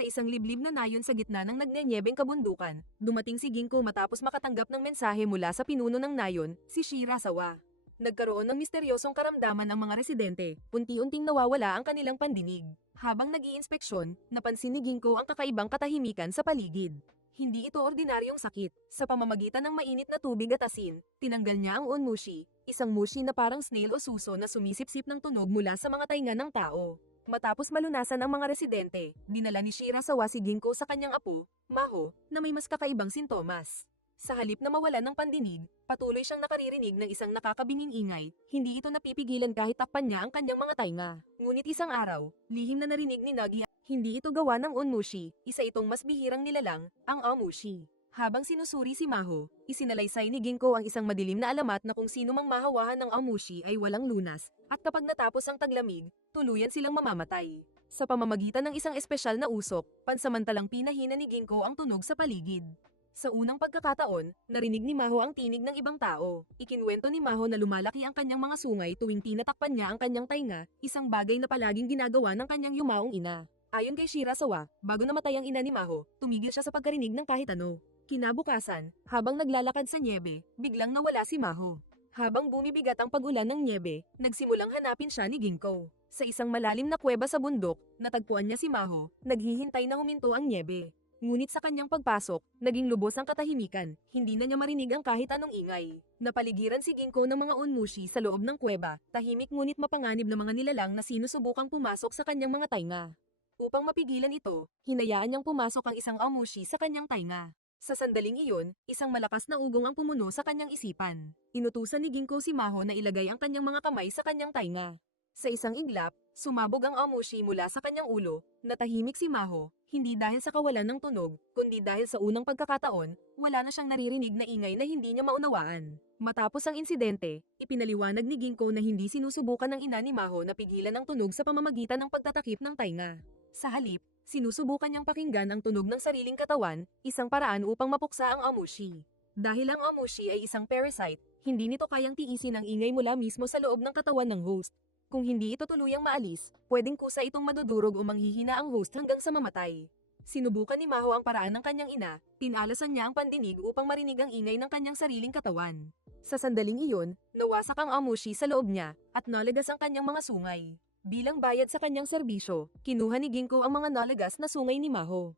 Sa isang liblib na nayon sa gitna ng nagnyenyebeng kabundukan, dumating si Ginko matapos makatanggap ng mensahe mula sa pinuno ng nayon, si Shirasawa. Nagkaroon ng misteryosong karamdaman ang mga residente, unti-unting nawawala ang kanilang pandinig. Habang nag-iinspeksyon, napansin ni Ginko ang kakaibang katahimikan sa paligid. Hindi ito ordinaryong sakit. Sa pamamagitan ng mainit na tubig at asin, tinanggal niya ang onmushi, isang mushi na parang snail o suso na sumisipsip ng tunog mula sa mga tainga ng tao. Matapos malunasan ang mga residente, dinala ni Shirasawa si Ginko sa kanyang apo, Maho, na may mas kakaibang sintomas. Sa halip na mawalan ng pandinig, patuloy siyang nakaririnig ng isang nakakabinging ingay, hindi ito napipigilan kahit takpan niya ang kanyang mga tainga. Ngunit isang araw, lihim na narinig ni Nagi, hindi ito gawa ng onmushi, isa itong mas bihirang nilalang, ang amushi. Habang sinusuri si Maho, isinalaysay ni Ginko ang isang madilim na alamat na kung sino mang mahawahan ng amushi ay walang lunas, at kapag natapos ang taglamig, tuluyan silang mamamatay. Sa pamamagitan ng isang espesyal na usok, pansamantalang pinahina ni Ginko ang tunog sa paligid. Sa unang pagkakataon, narinig ni Maho ang tinig ng ibang tao. Ikinwento ni Maho na lumalaki ang kanyang mga sungay tuwing tinatakpan niya ang kanyang tainga, isang bagay na palaging ginagawa ng kanyang yumaong ina. Ayon kay Shirasawa, bago namatay ang ina ni Maho, tumigil siya sa pagkarinig ng kahit ano. Kinabukasan, habang naglalakad sa nyebe, biglang nawala si Maho. Habang bumibigat ang pag-ulan ng nyebe, nagsimulang hanapin siya ni Ginko. Sa isang malalim na kuweba sa bundok, natagpuan niya si Maho, naghihintay na huminto ang nyebe. Ngunit sa kanyang pagpasok, naging lubos ang katahimikan, hindi na niya marinig ang kahit anong ingay. Napaligiran si Ginko ng mga onmushi sa loob ng kuweba, tahimik ngunit mapanganib na mga nilalang na sinusubukang pumasok sa kanyang mga tainga. Upang mapigilan ito, hinayaan niyang pumasok ang isang amushi sa kanyang tainga. Sa sandaling iyon, isang malakas na ugong ang pumuno sa kanyang isipan. Inutusan ni Ginko si Maho na ilagay ang kanyang mga kamay sa kanyang tainga. Sa isang iglap, sumabog ang amushi mula sa kanyang ulo, natahimik si Maho, hindi dahil sa kawalan ng tunog, kundi dahil sa unang pagkakataon, wala na siyang naririnig na ingay na hindi niya maunawaan. Matapos ang insidente, ipinaliwanag ni Ginko na hindi sinusubukan ng ina ni Maho na pigilan ang tunog sa pamamagitan ng pagtatakip ng tainga. Sa halip, sinusubukan niyang pakinggan ang tunog ng sariling katawan, isang paraan upang mapuksa ang amushi. Dahil ang amushi ay isang parasite, hindi nito kayang tiisin ang ingay mula mismo sa loob ng katawan ng host. Kung hindi ito tuluyang maalis, pwedeng kusa itong madudurog o manghihina ang host hanggang sa mamatay. Sinubukan ni Maho ang paraan ng kanyang ina, tinalasan niya ang pandinig upang marinig ang ingay ng kanyang sariling katawan. Sa sandaling iyon, nawasak ang amushi sa loob niya, at nalagas ang kanyang mga sungay. Bilang bayad sa kanyang serbisyo, kinuha ni Ginko ang mga nalagas na sungay ni Maho.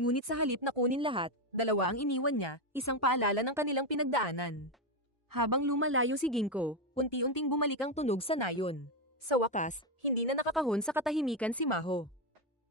Ngunit sa halip na kunin lahat, dalawa ang iniwan niya, isang paalala ng kanilang pinagdaanan. Habang lumalayo si Ginko, unti-unting bumalik ang tunog sa nayon. Sa wakas, hindi na nakakahon sa katahimikan si Maho.